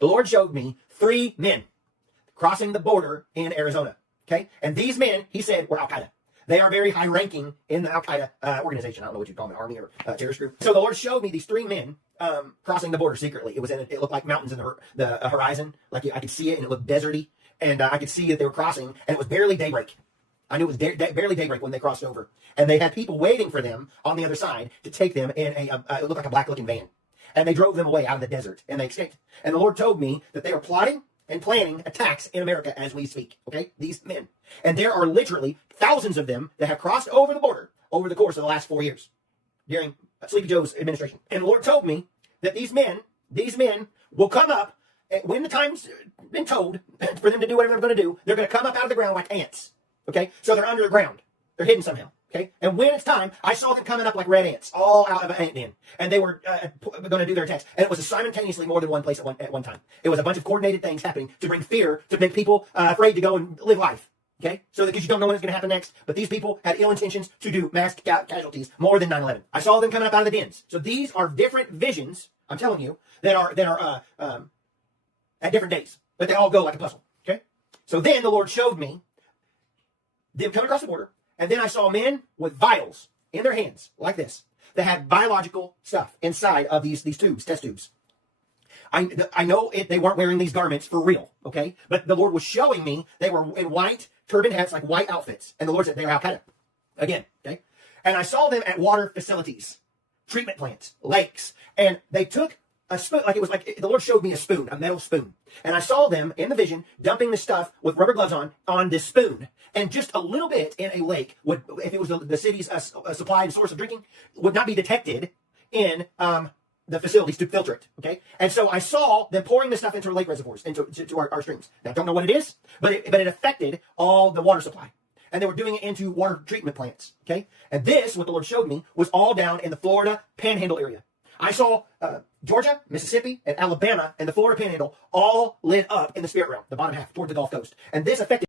The Lord showed me 3 men crossing the border in Arizona. Okay? And these men, he said, were Al-Qaeda. They are very high ranking in the Al-Qaeda organization. I don't know what you'd call them, army or terrorist group. So the Lord showed me these 3 men crossing the border secretly. It looked like mountains in the horizon. Like I could see it, and it looked deserty. And I could see that they were crossing, and it was barely daybreak. I knew it was barely daybreak when they crossed over. And they had people waiting for them on the other side to take them in it looked like a black-looking van. And they drove them away out of the desert, and they escaped. And the Lord told me that they were plotting and planning attacks in America as we speak. Okay? These men. And there are literally thousands of them that have crossed over the border over the course of the last 4 years during Sleepy Joe's administration. And the Lord told me that these men will come up when the time's been told for them to do whatever they're going to do. They're going to come up out of the ground like ants. Okay? So they're under the ground. They're hidden somehow. Okay? And when it's time, I saw them coming up like red ants, all out of an ant den. And they were going to do their attacks. And it was simultaneously more than one place at one time. It was a bunch of coordinated things happening to bring fear, to make people afraid to go and live life. Okay? So because you don't know what's going to happen next. But these people had ill intentions to do mass casualties more than 9/11. I saw them coming up out of the dens. So these are different visions, I'm telling you, that are at different days. But they all go like a puzzle. Okay? So then the Lord showed me them coming across the border. And then I saw men with vials in their hands, like this, that had biological stuff inside of these tubes, test tubes. I know they weren't wearing these garments for real, okay? But the Lord was showing me they were in white turban hats, like white outfits. And the Lord said they were Al-Qaeda. Again, okay? And I saw them at water facilities, treatment plants, lakes. And they took a spoon, like the Lord showed me a spoon, a metal spoon. And I saw them in the vision dumping the stuff with rubber gloves on this spoon. And just a little bit in a lake would, if it was the city's supply and source of drinking, would not be detected in the facilities to filter it. Okay, and so I saw them pouring this stuff into lake reservoirs, into our streams. Now I don't know what it is, but it affected all the water supply, and they were doing it into water treatment plants. Okay, and this, what the Lord showed me, was all down in the Florida Panhandle area. I saw Georgia, Mississippi, and Alabama, and the Florida Panhandle all lit up in the spirit realm, the bottom half, toward the Gulf Coast, and this affected